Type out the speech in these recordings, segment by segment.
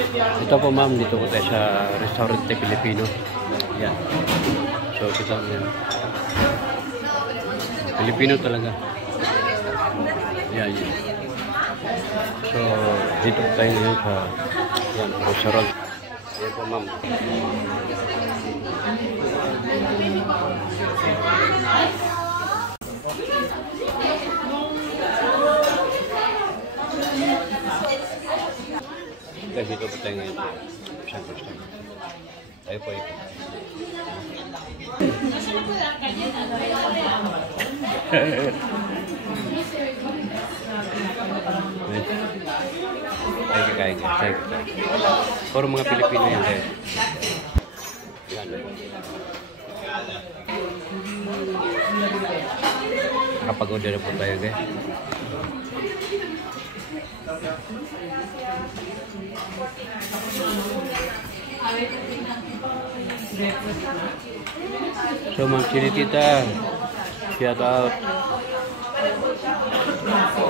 Ito po ma'am, dito po tayo sa Restaurante Pilipino. Yan. So kita mo yan. Pilipino talaga. Yan, yan. So dito po tayo ngayon sa yan, restaurant. Yan po ma'am. Guys, dito po tayo ngayon. Siyempre. Tayo po ito. Tayo kakain guys. Puro mga Pilipino yan guys. Yan. Kapag-order po tayo guys. So Ma'am Chinitita, shout out.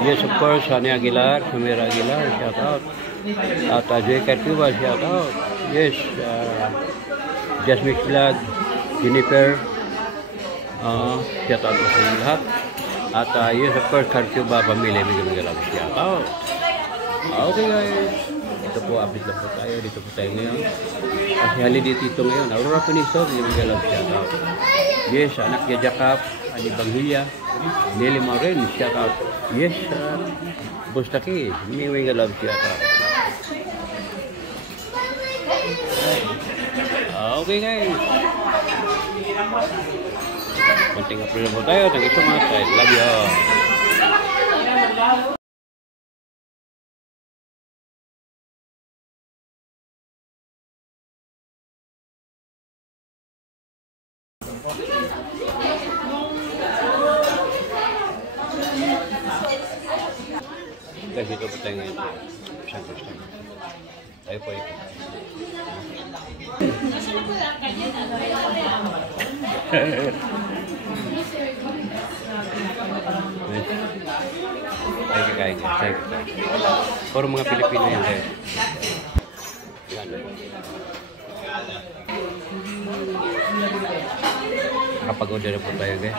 Yes, of course, Hani Aguilar, Samira Aguilar, shout out. At Ajay Kartuba, shout out. Yes, Jasmine Vlog, Jennifer, shout out po sa inyo lahat. At yes, of course, Kartuba, pamilya, bigyan shout out. Okay guys, ito po, update lang po tayo. Dito po tayo ngayon. Kasi holiday dito ngayon. Aurora Puniso, bigyan shout out. Yes, anak niya Jakap, Ani Banghilya, Nelly Maureen, shout out. Yes, Bustaki, may love shout out. Okay guys. Konting April po tayo. Thank you so much. I love you. Guys, dito po tayo ngayon. Siyempre. Tayo po ito. Tayo kakain guys. Puro mga Pilipino yan guys. Yan. Kapag-order po tayo guys.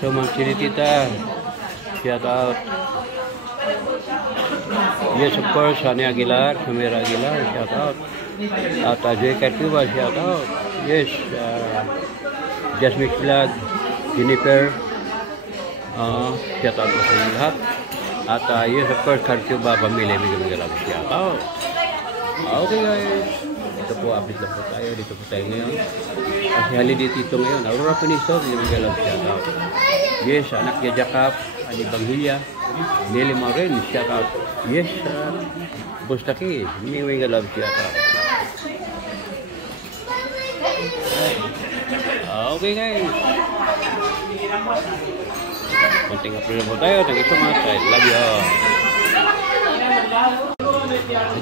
So Ma'am Chinitita, shout out. Yes, of course, Hani Aguilar, Samira Aguilar, shout out. At Ajay Kartuba, shout out. Yes, Jasmine Vlog, Jennifer, shout out po sa inyo lahat. At yes, of course, Kartuba, pamilya, bigyan shout out. Okay guys, ito po, update lang po tayo. Dito po tayo ngayon. Kasi holiday dito ngayon. Aurora Puniso, bigyan shout out. Yes, anak niya Jakap, Ani Banghilya, Nelly Maureen, shout out. Yes, Bustaki, may love shout out. Okay guys. Konting April po tayo. Thank you so much. I love you.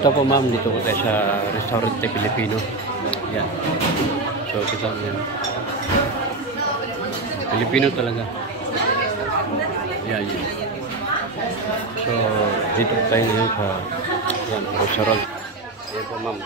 Ito po ma'am, dito po tayo sa Restaurante Pilipino. Yan. So kita mo yan. Pilipino talaga. Yan, yan. So dito po tayo ngayon sa yan, restaurant. Yan po ma'am.